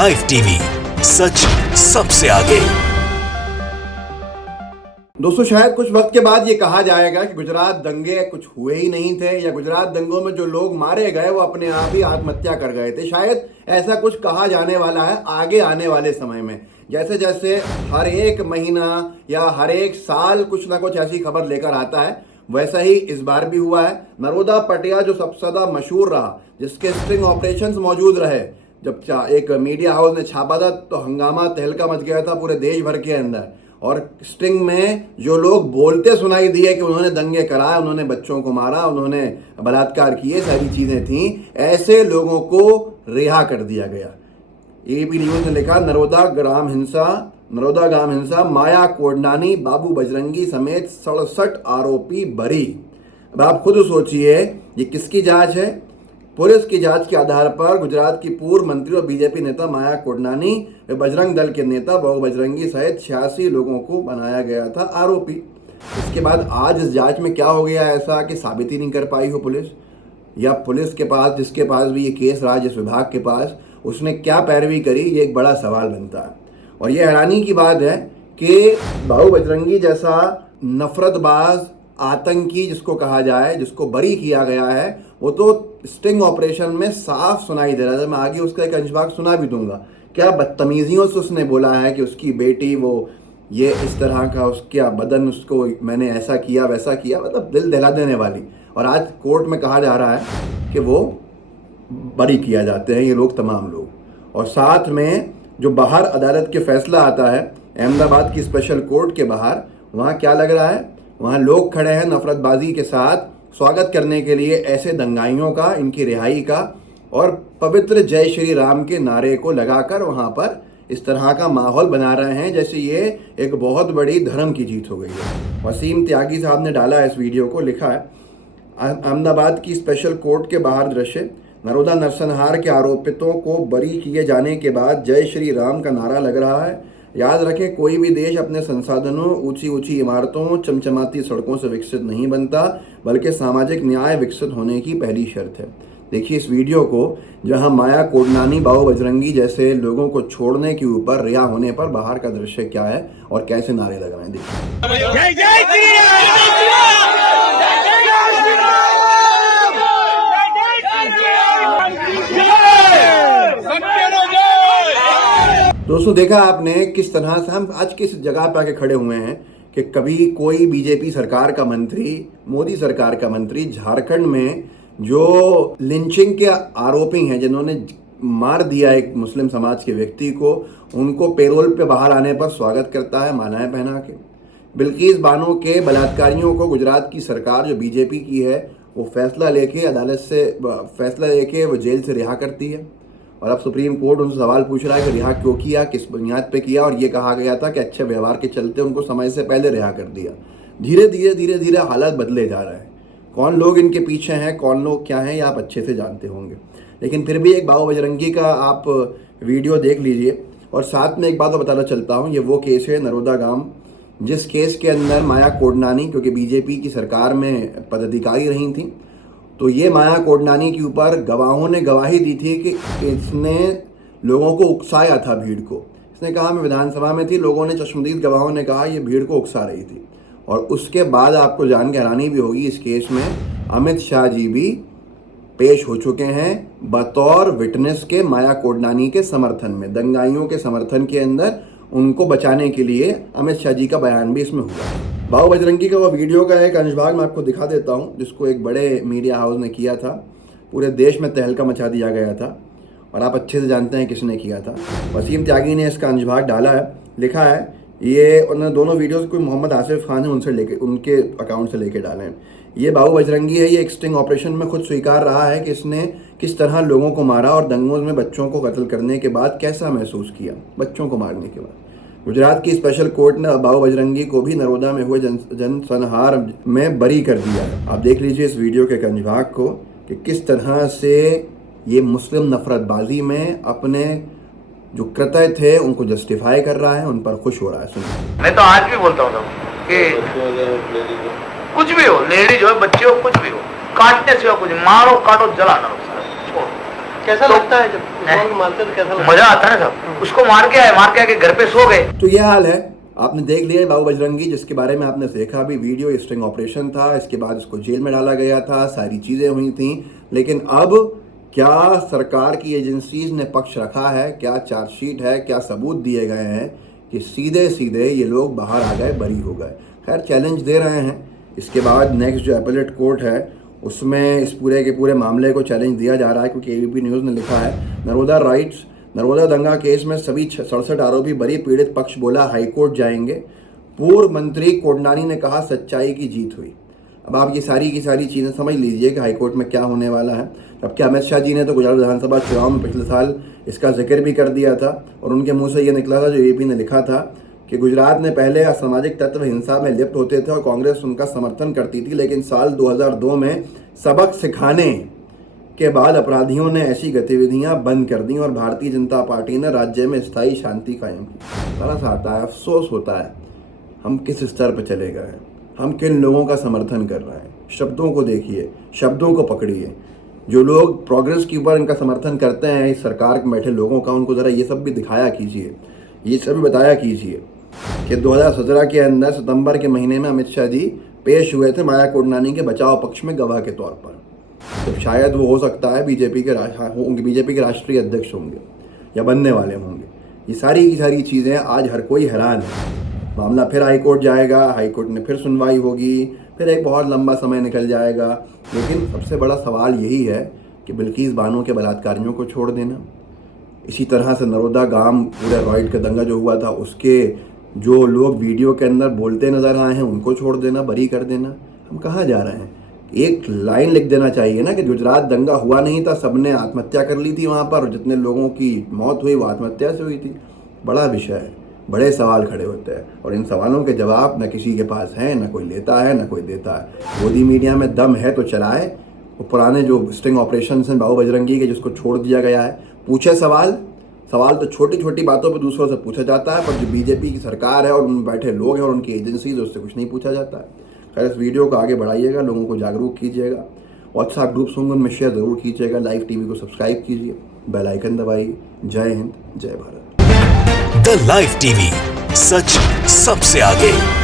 Live TV, सच सबसे आगे। दोस्तों, शायद कुछ वक्त के बाद ये कहा जाएगा कि गुजरात दंगे कुछ हुए ही नहीं थे, या गुजरात दंगों में जो लोग मारे गए वो अपने आप ही आत्महत्या कर गए थे। शायद ऐसा कुछ कहा जाने वाला है आगे आने वाले समय में। जैसे जैसे हर एक महीना या हर एक साल कुछ ना कुछ ऐसी खबर लेकर आता है, वैसा ही इस बार भी हुआ है। नरोदा पटिया जो सबसे ज़्यादा मशहूर रहा, जिसके स्ट्रिंग ऑपरेशंस मौजूद रहे, जब एक मीडिया हाउस ने छापा था तो हंगामा तहलका मच गया था पूरे देश भर के अंदर। और स्ट्रिंग में जो लोग बोलते सुनाई दिए कि उन्होंने दंगे कराए, उन्होंने बच्चों को मारा, उन्होंने बलात्कार किए, सारी चीज़ें थीं, ऐसे लोगों को रिहा कर दिया गया। एबी न्यूज़ ने लिखा, नरोदा ग्राम हिंसा, माया कोडनानी, बाबू बजरंगी समेत 67 आरोपी बरी। अब आप खुद सोचिए, ये किसकी जांच है? पुलिस की जांच के आधार पर गुजरात की पूर्व मंत्री और बीजेपी नेता माया कोडनानी व बजरंग दल के नेता बाबू बजरंगी सहित 86 लोगों को बनाया गया था आरोपी। इसके बाद आज इस जांच में क्या हो गया ऐसा कि साबित ही नहीं कर पाई हो पुलिस, या पुलिस के पास, जिसके पास भी ये केस रहा, जिस विभाग के पास, उसने क्या पैरवी करी, ये एक बड़ा सवाल बनता है। और ये हैरानी की बात है कि बाबू बजरंगी जैसा नफरतबाज आतंकी जिसको कहा जाए, जिसको बरी किया गया है, वो तो स्टिंग ऑपरेशन में साफ सुनाई दे रहा था। मैं आगे उसका एक अंशभाग सुना भी दूंगा। क्या बदतमीजियों से उसने बोला है कि उसकी बेटी वो ये इस तरह का, उसका बदन, उसको मैंने ऐसा किया वैसा किया, मतलब दिल दहला देने वाली। और आज कोर्ट में कहा जा रहा है कि वो बरी किया जाते हैं ये लोग, तमाम लोग। और साथ में जो बाहर अदालत के फैसला आता है अहमदाबाद की स्पेशल कोर्ट के बाहर, वहाँ क्या लग रहा है? वहाँ लोग खड़े हैं नफरतबाजी के साथ स्वागत करने के लिए ऐसे दंगाइयों का, इनकी रिहाई का, और पवित्र जय श्री राम के नारे को लगाकर वहाँ पर इस तरह का माहौल बना रहे हैं जैसे ये एक बहुत बड़ी धर्म की जीत हो गई है। वसीम त्यागी साहब ने डाला इस वीडियो को, लिखा है, अहमदाबाद की स्पेशल कोर्ट के बाहर दृश्य, नरोदा नरसंहार के आरोपितों को बरी किए जाने के बाद जय श्री राम का नारा लग रहा है। याद रखें, कोई भी देश अपने संसाधनों, ऊंची ऊंची इमारतों, चमचमाती सड़कों से विकसित नहीं बनता, बल्कि सामाजिक न्याय विकसित होने की पहली शर्त है। देखिए इस वीडियो को, जहां माया कोडनानी, बाबू बजरंगी जैसे लोगों को छोड़ने के ऊपर, रिहा होने पर बाहर का दृश्य क्या है और कैसे नारे लग रहे हैं। देखिए दोस्तों, देखा आपने किस तरह से हम आज किस जगह पे आके खड़े हुए हैं कि कभी कोई बीजेपी सरकार का मंत्री, मोदी सरकार का मंत्री, झारखंड में जो लिंचिंग के आरोपी हैं, जिन्होंने मार दिया एक मुस्लिम समाज के व्यक्ति को, उनको पेरोल पे बाहर आने पर स्वागत करता है मालाएं पहना के। बिल्किस बानो के बलात्कारियों को गुजरात की सरकार जो बीजेपी की है, वो फैसला लेके, अदालत से फैसला लेके वो जेल से रिहा करती है। और अब सुप्रीम कोर्ट उनसे सवाल पूछ रहा है कि रिहा क्यों किया, किस बुनियाद पे किया। और ये कहा गया था कि अच्छे व्यवहार के चलते उनको समय से पहले रिहा कर दिया। धीरे धीरे हालात बदले जा रहे हैं। कौन लोग इनके पीछे हैं, कौन लोग क्या हैं, ये आप अच्छे से जानते होंगे। लेकिन फिर भी एक बाबू बजरंगी का आप वीडियो देख लीजिए। और साथ में एक बात और बताना चलता हूँ, ये वो केस है नरोदा गांव, जिस केस के अंदर माया कोडनानी, क्योंकि बीजेपी की सरकार में पदाधिकारी रही थी, तो ये माया कोडनानी के ऊपर गवाहों ने गवाही दी थी कि इसने लोगों को उकसाया था, भीड़ को। इसने कहा, मैं विधानसभा में थी, लोगों ने, चश्मदीद गवाहों ने कहा ये भीड़ को उकसा रही थी। और उसके बाद आपको जान के हैरानी भी होगी, इस केस में अमित शाह जी भी पेश हो चुके हैं बतौर विटनेस के माया कोडनानी के समर्थन में, दंगाइयों के समर्थन के अंदर। उनको बचाने के लिए अमित शाह जी का बयान भी इसमें हुआ। बाबू बजरंगी का वो वीडियो का एक अंशभाग मैं आपको दिखा देता हूँ, जिसको एक बड़े मीडिया हाउस ने किया था। पूरे देश में तहलका मचा दिया गया था और आप अच्छे से जानते हैं किसने किया था। वसीम त्यागी ने इसका अंशभाग डाला है, लिखा है, ये उन्होंने दोनों वीडियोस कोई मोहम्मद आसिफ खान है उनके अकाउंट से लेके डाले हैं। ये बाबू बजरंगी है, ये एक स्टिंग ऑपरेशन में खुद स्वीकार रहा है कि इसने किस तरह लोगों को मारा और दंगों में बच्चों को कत्ल करने के बाद कैसा महसूस किया, बच्चों को मारने के बाद। गुजरात की स्पेशल कोर्ट ने बाबू बजरंगी को भी नरोदा में हुए जनसंहार में बरी कर दिया है। आप देख लीजिए इस वीडियो के अंशभाग को कि किस तरह से ये मुस्लिम नफरतबाजी में अपने जो कृत्य थे उनको जस्टिफाई कर रहा है, उन पर खुश हो रहा है। सुनिए, मैं तो आज भी बोलता हूँ कि कुछ भी हो, लेडीज हो, बच्चे हो, कुछ भी हो, काटने से कुछ, मारो, काटो, जलाना, छोड़ो। कैसा तो- लगता है जब नहीं। मारते तो कैसा लगता मजा आता है ना साहब। उसको मार के आके घर पे सो गए। तो ये हाल है, आपने देख लिया बाबू बजरंगी, जिसके बारे में आपने देखा भी वीडियो, स्टिंग ऑपरेशन था, इसके बाद इसको जेल में डाला गया था, सारी चीज़ें हुई थी। लेकिन अब क्या सरकार की एजेंसीज ने पक्ष रखा है, क्या चार्जशीट है, क्या सबूत दिए गए हैं कि सीधे सीधे ये लोग बाहर आ गए, बरी हो गए। खैर चैलेंज दे रहे हैं। इसके बाद नेक्स्ट जो एपेलेट कोर्ट है उसमें इस पूरे के पूरे मामले को चैलेंज दिया जा रहा है, क्योंकि एबीपी न्यूज़ ने लिखा है नर्मदा दंगा केस में सभी 67 आरोपी बरी, पीड़ित पक्ष बोला हाईकोर्ट जाएंगे। पूर्व मंत्री कोडनानी ने कहा सच्चाई की जीत हुई। अब आप ये सारी की सारी चीज़ें समझ लीजिए कि हाईकोर्ट में क्या होने वाला है। जबकि अमित शाह जी ने तो गुजरात विधानसभा चुनाव में पिछले साल इसका जिक्र भी कर दिया था और उनके मुंह से ये निकला था जो एबीपी ने लिखा था कि गुजरात में पहले असामाजिक तत्व हिंसा में लिप्त होते थे और कांग्रेस उनका समर्थन करती थी, लेकिन साल 2002 में सबक सिखाने के बाद अपराधियों ने ऐसी गतिविधियां बंद कर दी और भारतीय जनता पार्टी ने राज्य में स्थायी शांति कायम की। बड़ा सा आता है, अफसोस होता है हम किस स्तर पर चले गए हैं, हम किन लोगों का समर्थन कर रहे हैं। शब्दों को देखिए, शब्दों को पकड़िए। जो लोग प्रोग्रेस के ऊपर इनका समर्थन करते हैं इस सरकार में बैठे लोगों का, उनको ज़रा ये सब भी दिखाया कीजिए, ये सब भी बताया कीजिए कि 2017 के अंदर सितंबर के महीने में अमित शाह जी पेश हुए थे माया कोडनानी के बचाव पक्ष में गवाह के तौर पर। तो शायद वो हो सकता है बीजेपी के राष्ट्रीय अध्यक्ष होंगे या बनने वाले होंगे। ये सारी की सारी चीज़ें आज हर कोई हैरान है। मामला फिर हाईकोर्ट जाएगा, हाईकोर्ट में फिर सुनवाई होगी, फिर एक बहुत लंबा समय निकल जाएगा। लेकिन सबसे बड़ा सवाल यही है कि बिल्किस बानो के बलात्कारियों को छोड़ देना, इसी तरह से नरोदा गांव पूरे रॉयड का दंगा जो हुआ था उसके जो लोग वीडियो के अंदर बोलते नजर आए हैं उनको छोड़ देना, बरी कर देना। हम कहाँ जा रहे हैं? एक लाइन लिख देना चाहिए ना कि गुजरात दंगा हुआ नहीं था, सबने आत्महत्या कर ली थी वहाँ पर, और जितने लोगों की मौत हुई वो आत्महत्या से हुई थी। बड़ा विषय है, बड़े सवाल खड़े होते हैं और इन सवालों के जवाब न किसी के पास है, न कोई लेता है, न कोई देता है। मोदी मीडिया में दम है तो चलाए। वो पुराने जो स्टिंग ऑपरेशन हैं बाबू बजरंगी के, जिसको छोड़ दिया गया है, पूछे सवाल तो छोटी छोटी बातों पर दूसरों से पूछा जाता है, पर जो बीजेपी की सरकार है और उनमें बैठे लोग हैं और उनकी एजेंसीज, उससे कुछ नहीं पूछा जाता है। खैर इस वीडियो को आगे बढ़ाइएगा, लोगों को जागरूक कीजिएगा, व्हाट्सएप ग्रुप्स होंगे उनमें शेयर ज़रूर कीजिएगा, लाइव टीवी को सब्सक्राइब कीजिए, बेल आइकन दबाइए। जय हिंद, जय भारत। द लाइव टीवी, सच सबसे आगे।